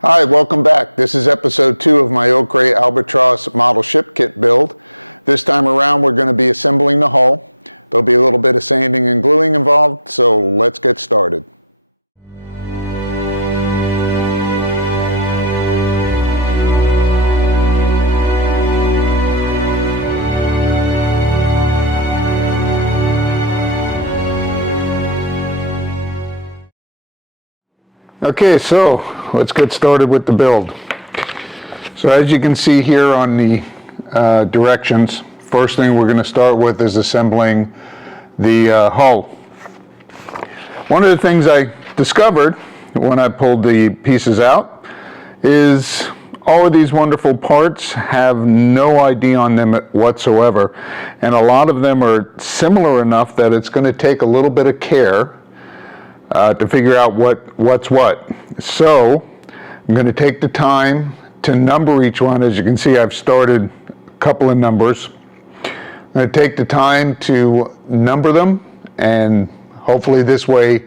Hi, welcome back. This is episode 2 of my Oak Gray Albatros model ship kit build. This time around we're going to be assembling the hull. There'll be a little bit of sanding and gluing involved, so let's get started. Okay, so let's get started with the build. So as you can see here on the directions, first thing we're going to start with is assembling the hull. One of the things I discovered when I pulled the pieces out is all of these wonderful parts have no ID on them whatsoever, and a lot of them are similar enough that it's going to take a little bit of care to figure out what's what. So I'm going to take the time to number each one. As you can see, I've started a couple of numbers. I'm going to take the time to number them and hopefully this way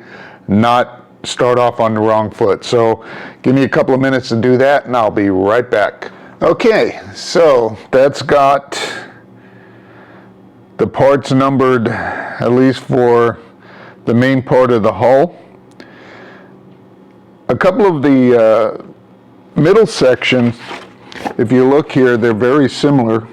not start off on the wrong foot. So give me a couple of minutes to do that and I'll be right back. Okay, so that's got the parts numbered, at least for the main part of the hull. A couple of the middle sections, if you look here, they're very similar.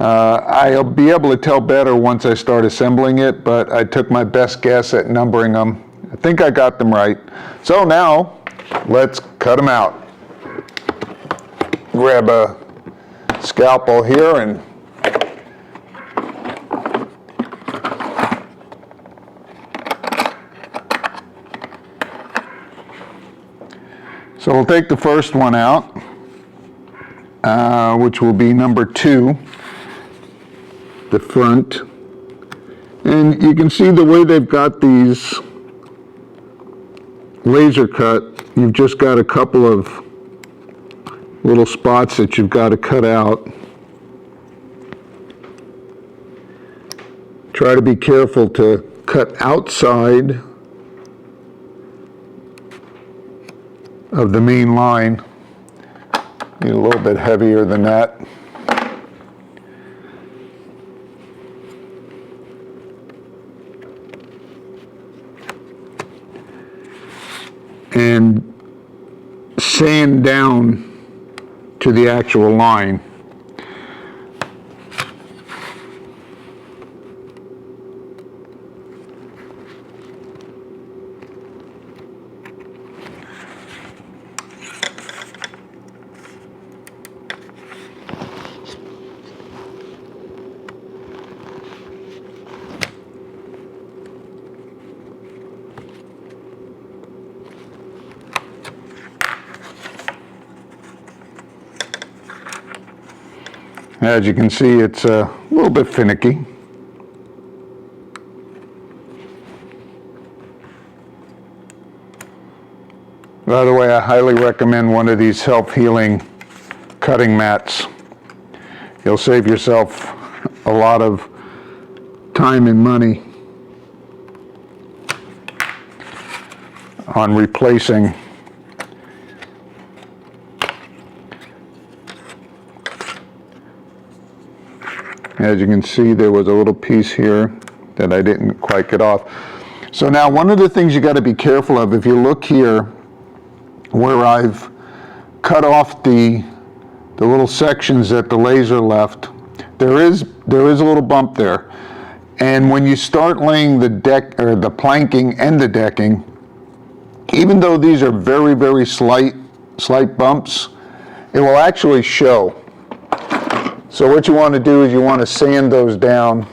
I'll be able to tell better once I start assembling it, but I took my best guess at numbering them. I think I got them right. So now, let's cut them out. Grab a scalpel here and so we'll take the first one out, which will be number 2, the front. And you can see the way they've got these laser cut, you've just got a couple of little spots that you've got to cut out. Try to be careful to cut outside of the main line. Need a little bit heavier than that. And sand down to the actual line. As you can see, it's a little bit finicky. By the way, I highly recommend one of these self-healing cutting mats. You'll save yourself a lot of time and money on replacing. As you can see, there was a little piece here that I didn't quite get off. So now one of the things you got to be careful of, if you look here where I've cut off the little sections that the laser left, there is a little bump there. And when you start laying the deck or the planking and the decking, even though these are very, very slight bumps, it will actually show. So what you want to do is you want to sand those down,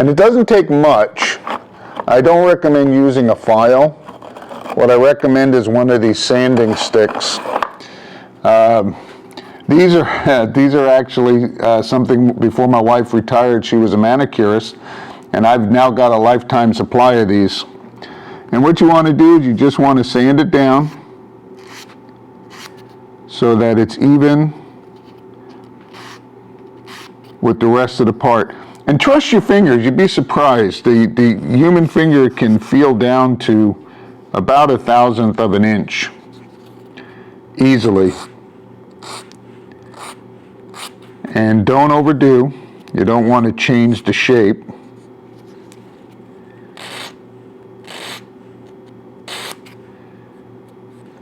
and it doesn't take much. I don't recommend using a file. What I recommend is one of these sanding sticks. These are actually something, before my wife retired, she was a manicurist, and I've now got a lifetime supply of these. And what you want to do is you just want to sand it down so that it's even with the rest of the part. And trust your fingers, you'd be surprised. The human finger can feel down to about 1/1000 of an inch. easily. And don't overdo. You don't want to change the shape.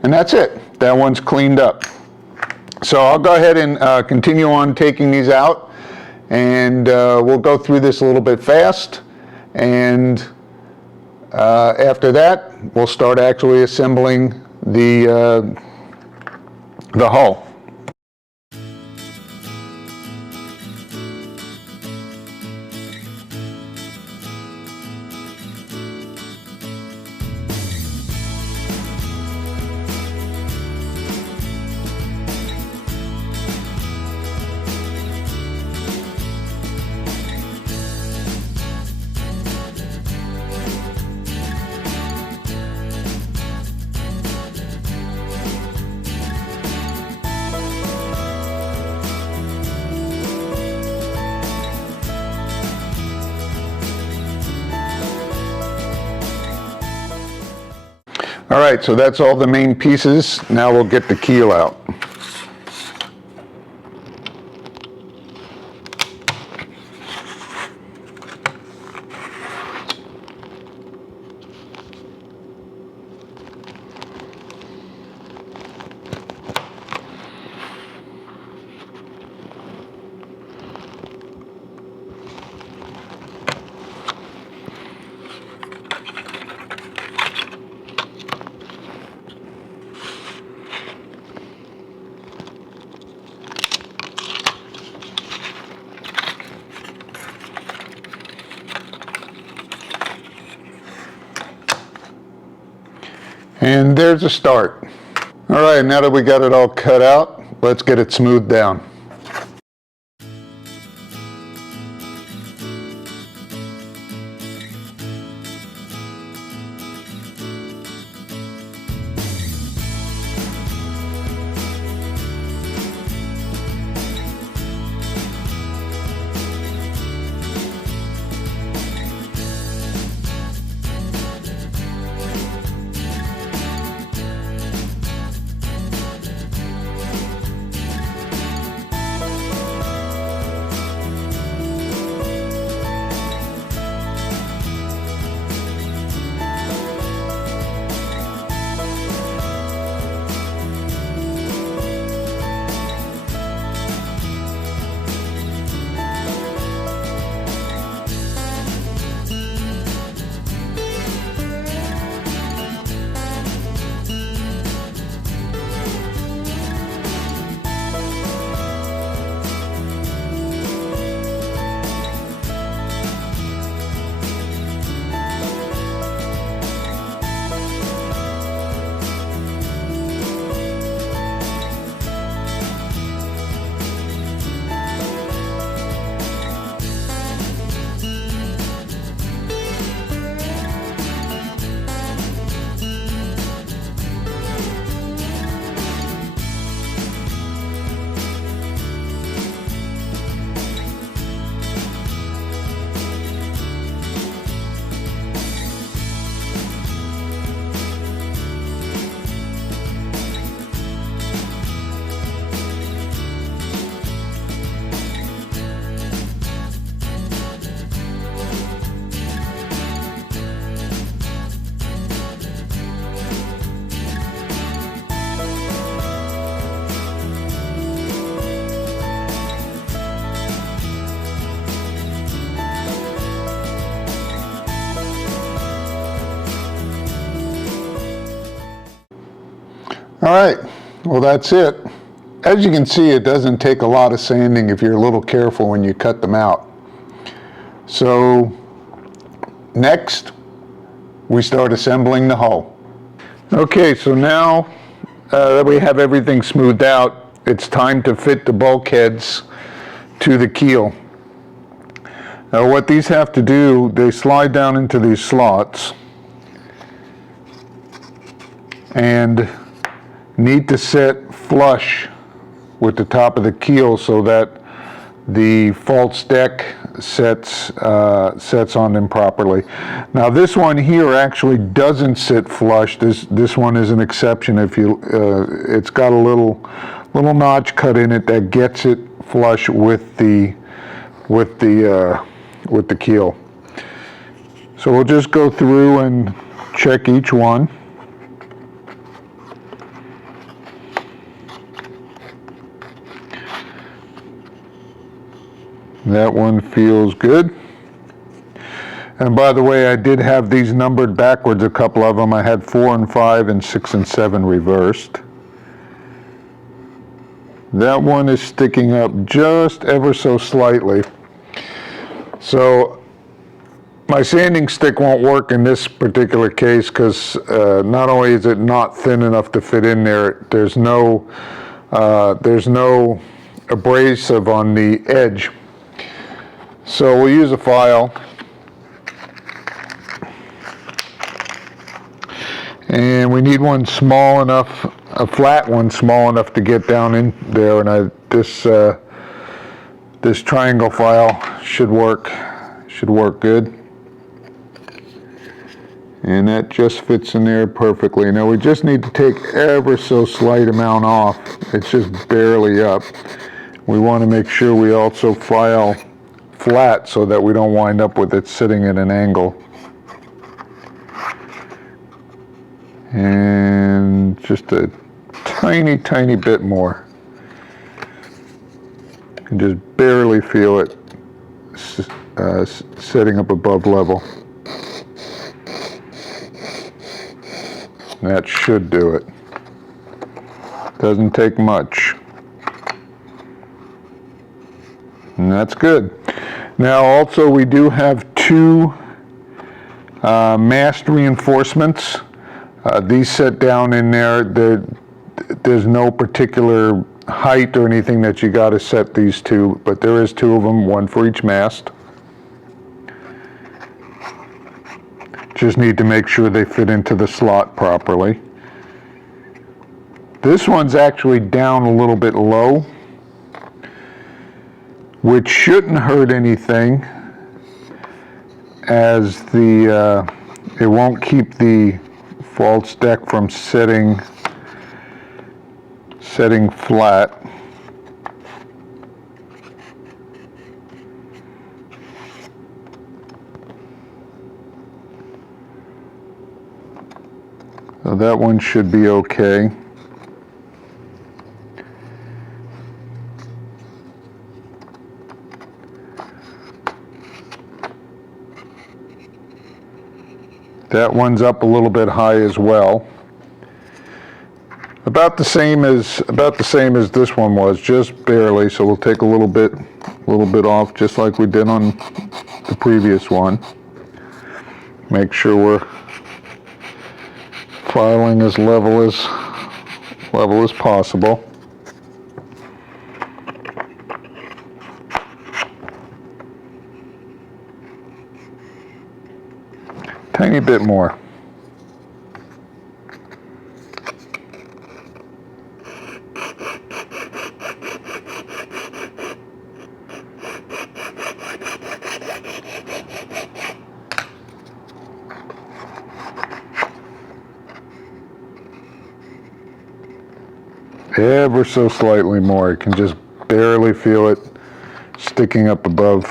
And that's it. That one's cleaned up. So I'll go ahead and continue on taking these out, and we'll go through this a little bit fast, and after that we'll start actually assembling the hull. All right, so that's all the main pieces. Now we'll get the keel out. And there's a start. All right, now that we got it all cut out, let's get it smoothed down. All right, well that's it. As you can see, it doesn't take a lot of sanding if you're a little careful when you cut them out. So next, we start assembling the hull. Okay, so now that we have everything smoothed out, it's time to fit the bulkheads to the keel. Now what these have to do, they slide down into these slots and need to sit flush with the top of the keel so that the false deck sets on them properly. Now this one here actually doesn't sit flush. This one is an exception. If you, it's got a little notch cut in it that gets it flush with the keel. So we'll just go through and check each one. That one feels good. And by the way, I did have these numbered backwards, a couple of them. I had 4 and 5 and 6 and 7 reversed. That one is sticking up just ever so slightly. So my sanding stick won't work in this particular case because not only is it not thin enough to fit in there, there's no abrasive on the edge. So we'll use a file, and we need one small enough, a flat one small enough to get down in there, and this triangle file should work good. And that just fits in there perfectly. Now we just need to take ever so slight amount off. It's just barely up. We want to make sure we also file flat so that we don't wind up with it sitting at an angle. And just a tiny bit more. You can just barely feel it setting up above level. That should do it. Doesn't take much. And that's good. Now also we do have 2 mast reinforcements. These set down in there. There's no particular height or anything that you got to set these to, but there is 2 of them, one for each mast. Just need to make sure they fit into the slot properly. This one's actually down a little bit low, which shouldn't hurt anything, as it won't keep the false deck from setting flat. So that one should be okay. That one's up a little bit high as well. About the same as this one was, just barely. So we'll take a little bit off, just like we did on the previous one. Make sure we're filing as level as possible. Tiny bit more. Ever so slightly more. You can just barely feel it sticking up above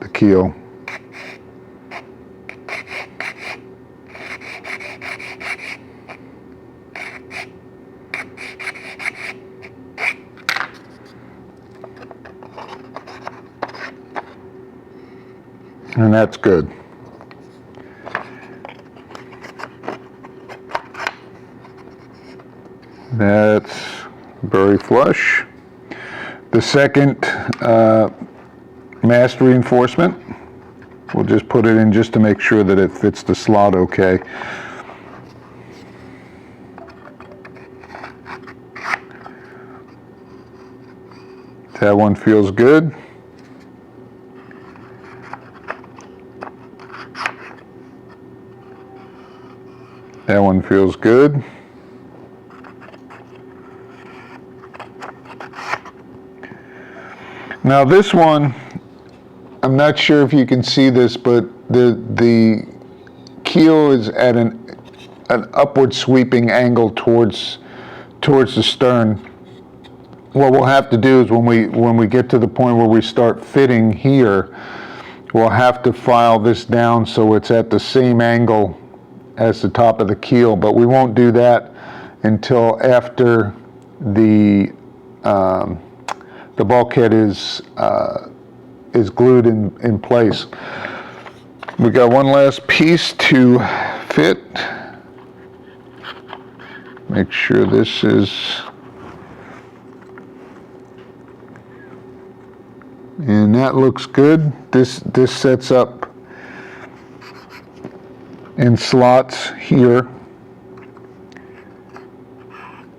the keel. And that's good. That's very flush. The second mast reinforcement, we'll just put it in just to make sure that it fits the slot okay. That one feels good. That one feels good. Now this one, I'm not sure if you can see this, but the keel is at an upward sweeping angle towards the stern. What we'll have to do is when we get to the point where we start fitting here, we'll have to file this down so it's at the same angle as the top of the keel, but we won't do that until after the bulkhead is glued in place. We got one last piece to fit. Make sure this is, and that looks good. This sets up in slots here.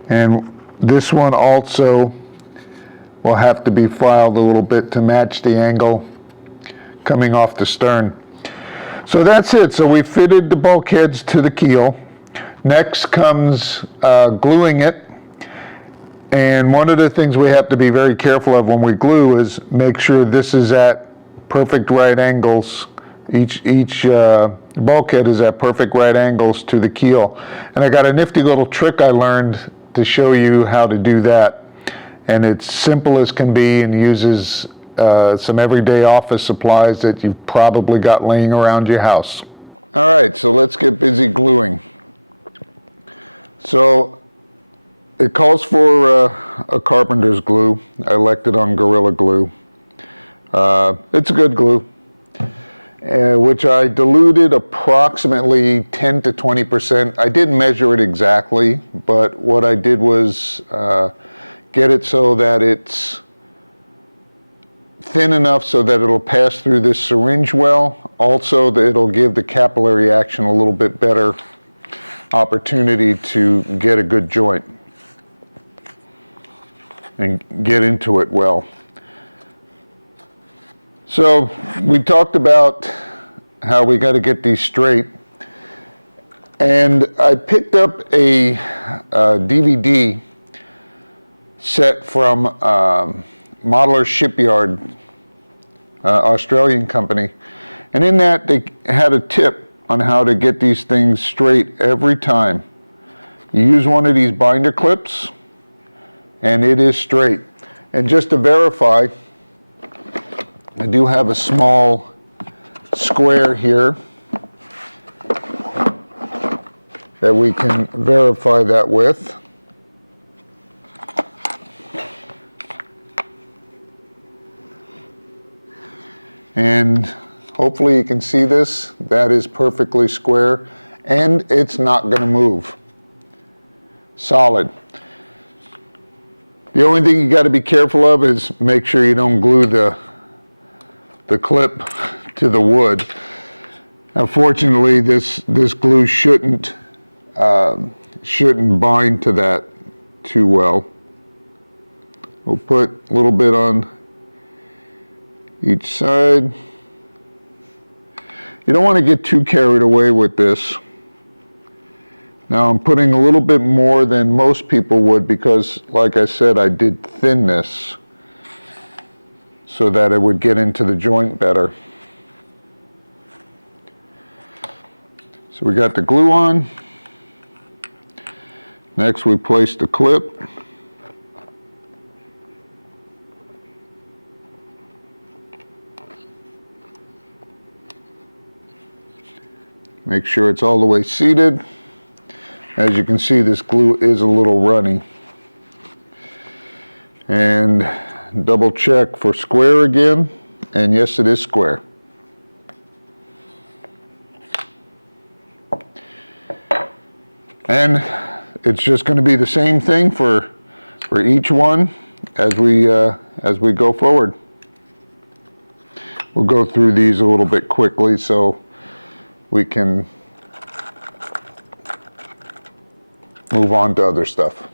And this one also will have to be filed a little bit to match the angle coming off the stern. So that's it. So we fitted the bulkheads to the keel. Next comes gluing it. And one of the things we have to be very careful of when we glue is make sure this is at perfect right angles. Each bulkhead is at perfect right angles to the keel. And I got a nifty little trick I learned to show you how to do that. And it's simple as can be and uses some everyday office supplies that you've probably got laying around your house. All right, so let's get busy gluing. So it calls for a carpenter's glue. I elected on Gorilla Glue. It's a good glue, which I diluted approximately 10 to 20%. I didn't measure it exactly, but what I did was get it so that it's thin enough so that it'll pass through this syringe well. Also, that it'll give the capillary action a little bit better opportunity to get a good joint and get into it well. So we talked about how we got to get these straight, and I picked up a DVD set from Modeler Shipyard, Australian company, and in that they had a tip on how to get these things straight every time. You use one of these binder clips and it is straight. And just to verify, I do have a small square here that we can verify that with. And hopefully you can see this. That is perfectly square and it's not going to move. Solid. The only thing you got to be careful of is make sure you don't glue the clip to the wood. Unfortunately, this glue shouldn't bind to that too well. We'll put a little bit on each side. You don't want to get too carried away with this. Now I'm putting a little bit more than most people would because, like I said, I did thin this so that it would get into the joint better. So we got the glue on. Next we place the clip. Make sure it's all the way seated. As you can see, this glue is a little runny. And double check for square again. And yes, it is square. And it's just going to be the same thing for each one as we go forward. We'll go through these a little bit quickly so we can move on to other stuff.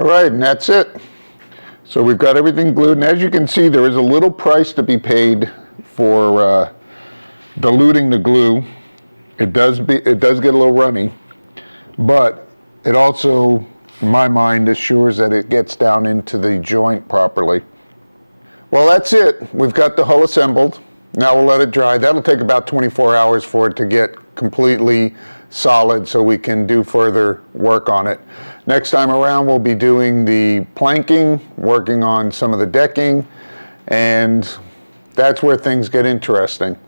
All right, and that's it. So we've got everything glued, and as you can see, there is a little price to be paid for diluting the glue. It does get a little runny, but it also, in my mind, assures that it gets down into the joint properly. Well, that's it. We've got the hull assembled. Now we'll let it dry. That'll take about 24 hours for it to get completely solid so we can do further work on it. Next time around, we'll be doing the planking, working on some of the decking, and that's where things get interesting.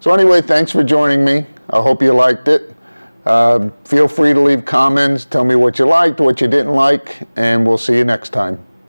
So anyway, thanks for joining me. I hope you liked it. Feel free to leave comments. Tell me what you liked, what you didn't like, and we'll see you next time.